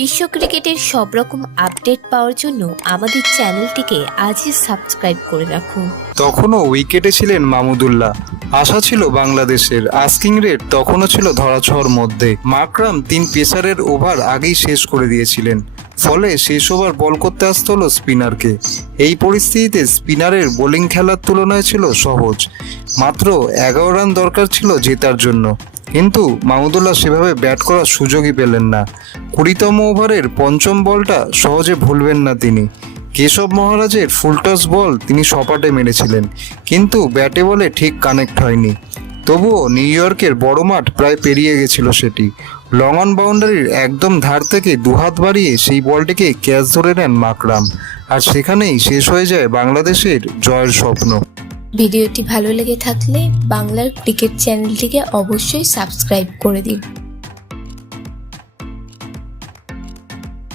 বিশ্ব ক্রিকেটের সব রকম আপডেট পাওয়ার জন্য আমাদের চ্যানেলটিকে আজই সাবস্ক্রাইব করে রাখুন। তখনও উইকেটে ছিলেন মাহমুদুল্লাহ। আশা ছিল বাংলাদেশের, আস্কিং রেট তখনও ছিল ধরাছোঁয়ার মধ্যে। মাকরাম 3 পেসারের ওভার আগেই শেষ করে দিয়েছিলেন, ফলে শেষ ওভার বল করতে আসতে হলো স্পিনারকে। এই পরিস্থিতিতে স্পিনারের বোলিং খেলার তুলনায় ছিল সহজ। মাত্র 11 রান দরকার ছিল জেতার জন্য, কিন্তু মাহমুদুল্লাহ সেভাবে ব্যাট করার সুযোগই পেলেন না। 20তম ওভারের পঞ্চম বলটা সহজে ভুলবেন না তিনি। কেশব মহারাজের ফুলটস বল তিনি সপাটে মেরেছিলেন, কিন্তু ব্যাটে বলে ঠিক কানেক্ট হয়নি। তবুও নিউ ইয়র্কের বড় মাঠ প্রায় পেরিয়ে গেছিল সেটি। লং অন বাউন্ডারির একদম ধার থেকে দুহাত বাড়িয়ে সেই বলটিকে ক্যাচ ধরে নেন মাকরাম, আর সেখানেই শেষ হয়ে যায় বাংলাদেশের জয়ের স্বপ্ন। ভিডিওটি ভালো লেগে থাকলে বাংলার ক্রিকেট চ্যানেলটিকে অবশ্যই সাবস্ক্রাইব করে দিন।